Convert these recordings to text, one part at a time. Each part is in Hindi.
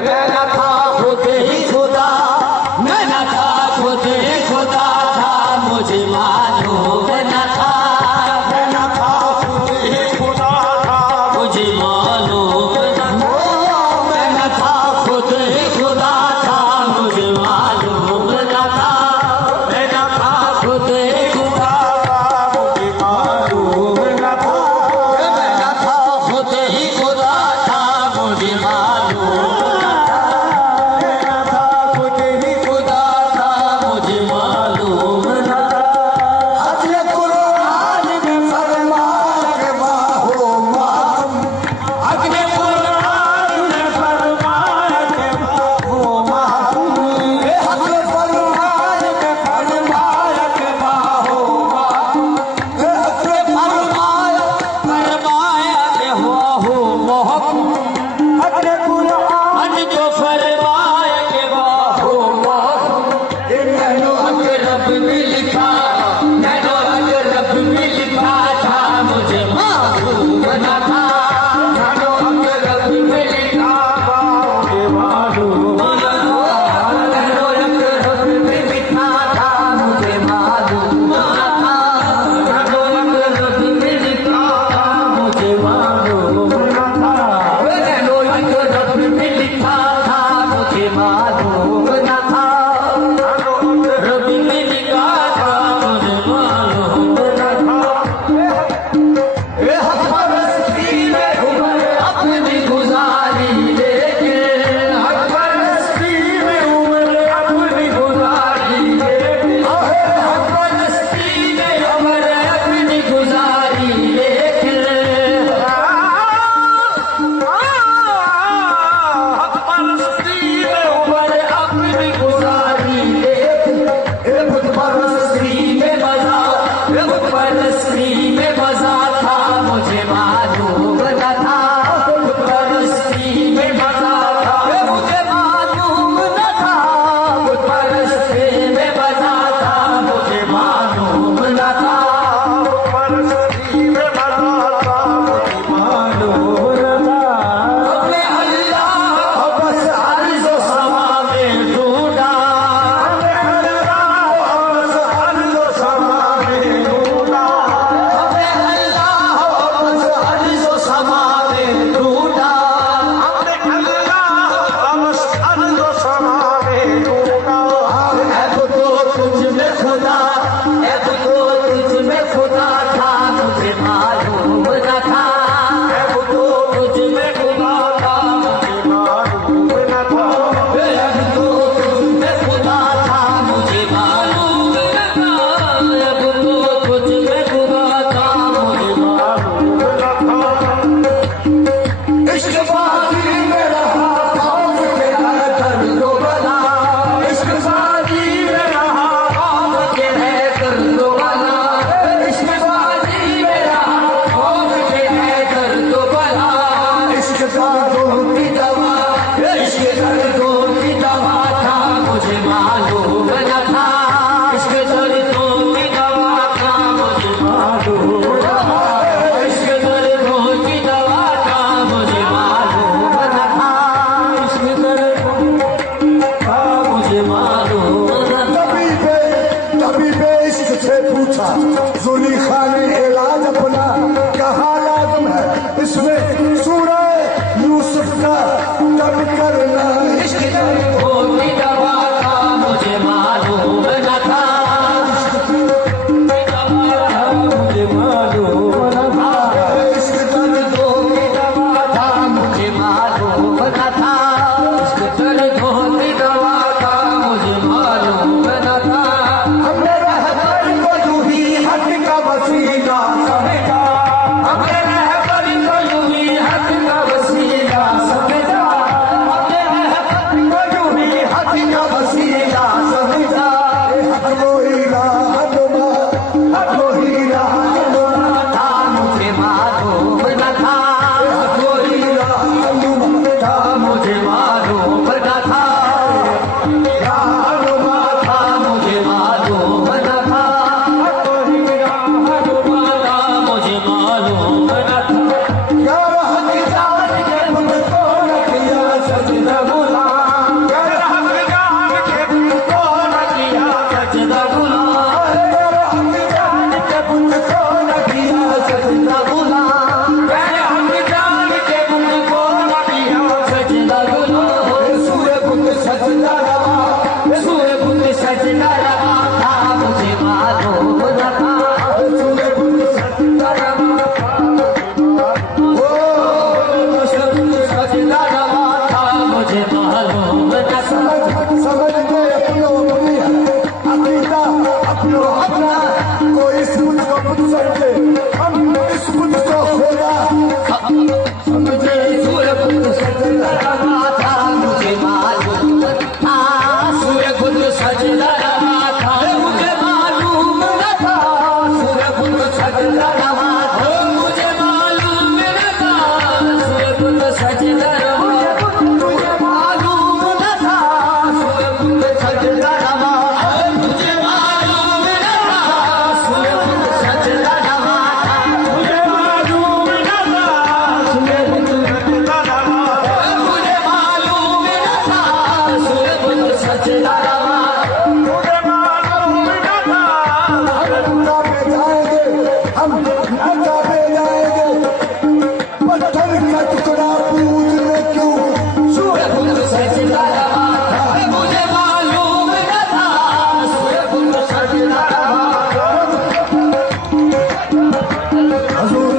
मैं न था खुद ही खुदा, मैं न था खुद ही खुदा था, मुझे मालूम न था। मैं न था खुद ही खुदा था, मुझे मालूम न था। मैं न था खुद ही खुदा था, मुझे मालूम न था। मैं न था खुद ही खुदा था, मुझे मालूम न था। मैं न था खुद ही खुदा था, मुझे मालूम न था। मैं न था खुद ही खुदा था, मुझे मालूम न था। हज़रत कुरान में फरमाया कि माहो मालूम, हज़रत कुरान में फरमाया कि माहो मालूम। हज़रत कुरान में फरमाया कि माहो मालूम। हज़रत फरमाया कि माहो महकूम। हज़रत कुरान जो फरमाया कि माहो महकूम। नैनो अक़रब में लिखा, नैनो अक़रब में लिखा था, मुझे मालूम न था। नैनो अक़रब में लिखा था, मुझे मालूम न था। नैनो अक़रब में लिखा था, मुझे मालूम न था। नैनो अक़रब में लिखा था, मुझे मालूम न था। नैनो अक़रब में लिखा था, मुझे मालूम न था। रब में लिखा था, मुझे मालूम न था। हक परस्ती में उम्र अपनी गुजारी, लेकिन हक परस्ती में उम्र अपनी गुजारी, लेकिन हक परस्ती में उम्र अपनी गुजारी, लेकिन हक परस्ती सजना रवा सूर्य कुंड सजना रवा था मुझे मालूम न था सूर्य कुंड सजना रवा सजना रवा था मुझे मालूम न था समझ गए अपनो अकीदा अपनो अपना कोई इस बुद्ध को बुद्ध समझे हम इस बुद्ध को खोया समझे सूर्य कुंड सजना रवा था मुझे मालूम था सूर्य कुंड सजना रवा था मुझे मालूम न था सूर्य कुंड सजना रवा था मुझे मालूम न था सूर्य कुंड सजना रवा मुझे मालूम न था सूर्य कुंड सजना रवा मुझे मालूम न था सूर्य कुंड सजना रवा मुझे मालूम न था सूर्य कुंड सजना रवा मुझे मालूम न था सूर्य कुंड सजना रवा मुझे मालूम न था पे जाएंगे हम नाचा पे जाएंगे पत्थर का टुकड़ा पूजने क्यों सूर्य कुंड सजना रवा मुझे मालूम न था सूर्य कुंड सजना रवा हजूर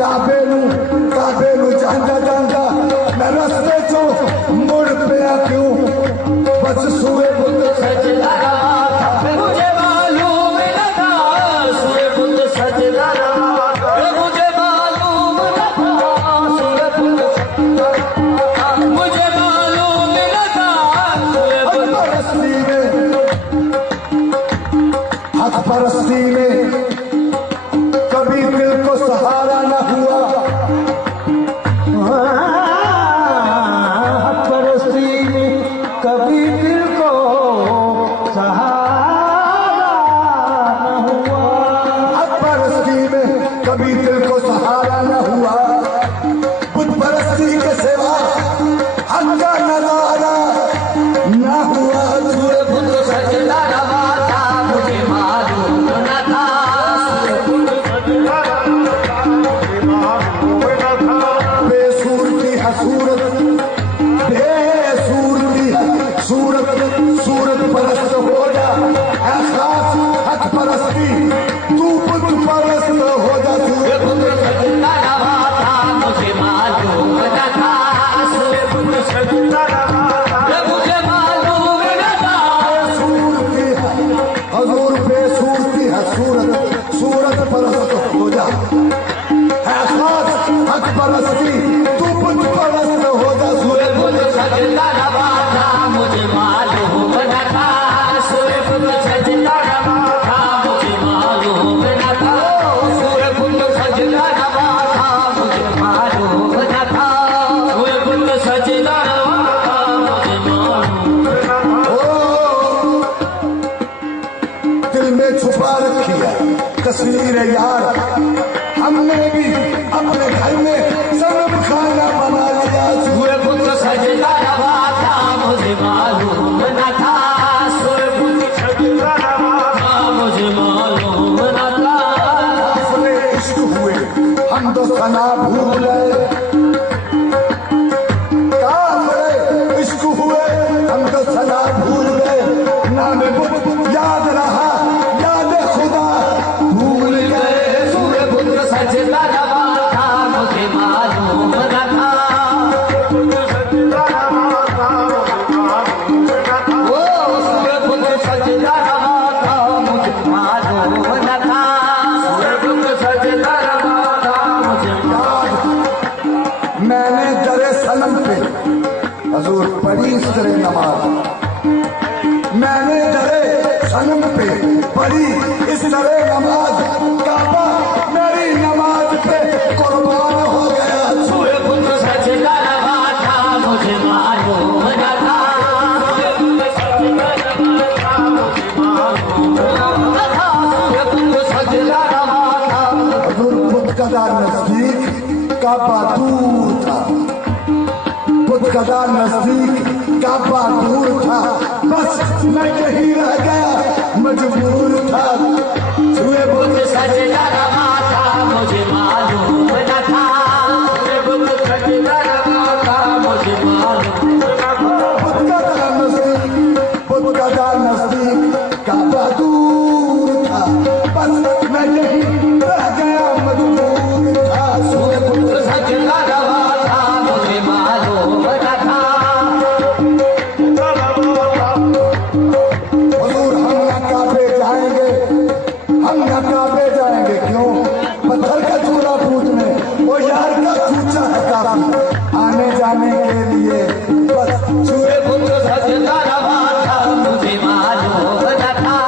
काबेलू काबेलू जानता जानता मैं रास्ते चो मुड़ पिया क्यों बस सूर्य कुंड सजना रवा मुझे मालूम न था सूर्य कुंड सजना रवा मुझे मालूम न था सूर्य कुंड सजना रवा मुझे मालूम न था सूर्य कुंड हक परस्ती में कभी दिल को सहारा न हुआ हक परस्ती में कभी दिल को सहारा न हुआ हक परस्ती में कभी दिल को सहारा न हुआ बुत परस्ती के सिवा हक का नजारा न हुआ सूर्य कुंड सजना रवा था मुझे मालूम न था सूर्य कुंड सजना रवा मुझे मालूम न था बेसूरती है सूरत बेसूरती है सूरत सूरत परस्त हो जा एहसास हक परस्ती तू बुत परस्त हो जा सूर्य कुंड सजना रवा था मुझे मालूम न था सूर्य कुंड सजना रवा मुझे मालूम न था सूरती है हजूर बेसूरती है सूरत सूरत परस्त हो जा एहसास हक परस्ती तू बुत परस्त हो जा सूर्य कुंड सजना रवा था मुझे मालूम न था सूर्य कुंड सजना रवा था मुझे मालूम न था सूर्य कुंड सजना रवा था मुझे मालूम न था सूर्य कुंड सजना रवा था मुझे मालूम न था दिल में छुपा रखी है तस्वीर यार हमने भी अपने घर में सब खाना बना लिया सूर्य कुंड सजना रवा था मुझे मालूम न था सूर्य कुंड सजना रवा था मुझे मालूम न था अपने इश्क हुए हम तो सना भूल गए इश्क हुए हम तो सना भूल गए नाम बुत याद रहा याद खुदा भूल गए सूर्य कुंड सजना रवा था मुझे मालूम न था सूर्य कुंड सजना रवा था मुझे मालूम न था सूर्य कुंड सजना रवा था मुझे मैंने दरे सनम पे हजूर पढ़ी इस तरह नमाज मैंने दरे सनम पे पढ़ी इस तरह नमाज काबा मेरी नमाज पे कुर्बान हो गया सूर्य कुंड सजना रवा था मुझे मालूम न था सूर्य कुंड सजना रवा था मुझे मालूम न था सूर्य कुंड सजना रवा था हजूर बुत कदा नजदीक काबा दूर था बुत कदा नजदीक काबा दूर था बस मैं यही रह गया मजबूर था सूर्य कुंड सजना रवा था मुझे मालूम न था सूर्य कुंड सजना रवा ऊंचा है काफी आने जाने के लिए, बस सूर्यपुत्र सजदा रवा था मुझे मालूम न था,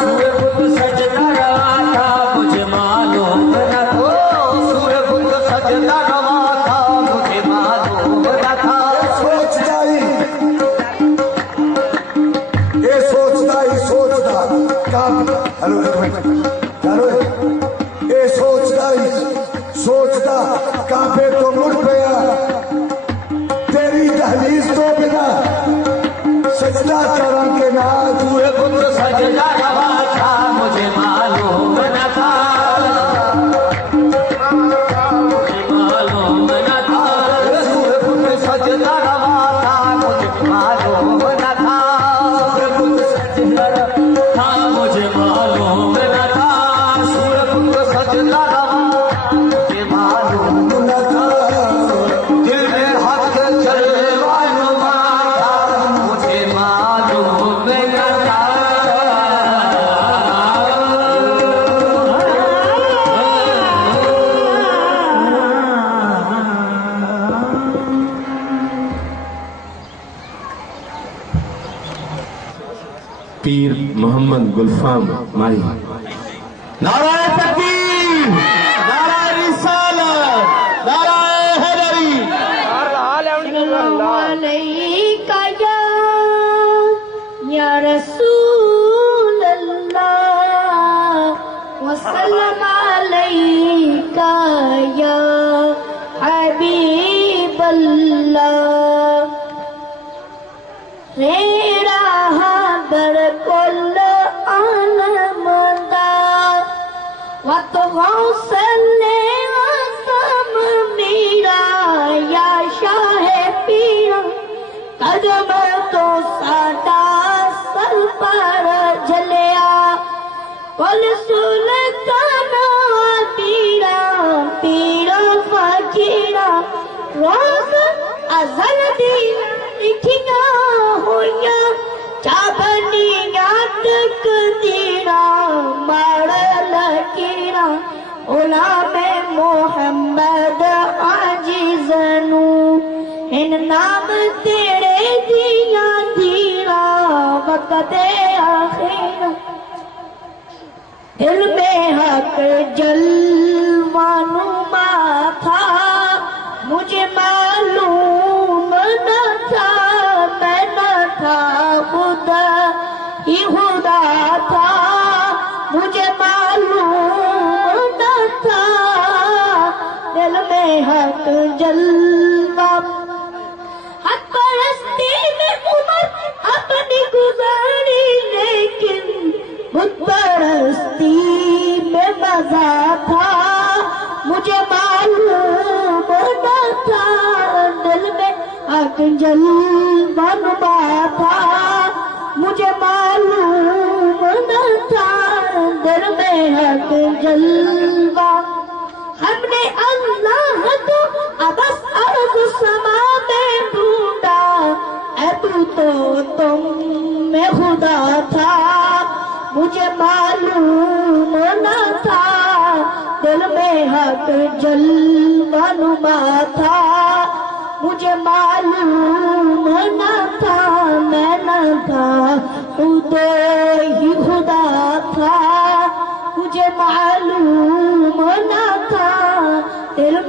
सूर्यपुत्र सजदा रवा था मुझे मालूम न था, सूर्यपुत्र सजदा रवा था मुझे मालूम न था। सोचता ही काम, हेलो एक मिनट, हेलो ये सोचता कांपे तो मुड़ गया, तेरी दहलीज तो बिना सजदा करम के ना। सूर्यपुत्र सजदा रवा था मुझे मालूम न था, मुझे मालूम न था, सूर्यपुत्र सजदा रवा था मुझे मालूम न था, सूर्यपुत्र सजदा था मुझे मालूम न था, सूर्यपुत्र सजदा रवा मुझे मालूम न था, दिल में हक चलवानो माता मुझे मालूम न था। पीर मोहम्मद गुलफाम माई। नाराए तकबीर, नाराए रिसालत, नाराए हैदरी। अलैका या रसूल अल्लाह, वसल्लम अलैका या हबीब अल्लाह। रे राह बर कुल आलमदा वत गौसने आसम मीरा या शाह पीरा, कदम तो साडा सर पर झलिया, कुल सुल्ताना पीरा पीरा फकीरा, रोज अज़ल दी लिखिया होया चाबनिया तक दीरा मार लकीरा, गुलामे मोहम्मद आजिज़नू इन नाम तेरे दिया धीरा, वक़्त आखिरा दिल में हक जलवानुमा था मुझे मालूम न था, मैं न था खुदा ही खुदा था मुझे मालूम न था, दिल में हक जलवा। हक परस्ती में उम्र अपनी गुजारी, लेकिन बुत परस्ती में मजा था मुझे मालूम न था, दिल में हक जलवा था मुझे मालूम न था, दिल में हक जलवा। हमने अल्लाह को अबस अर्ज़ समा में ढूंढा, ऐ तू तो तुम में खुदा था मुझे मालूम न था, दिल में हक जलवा था मुझे मालूम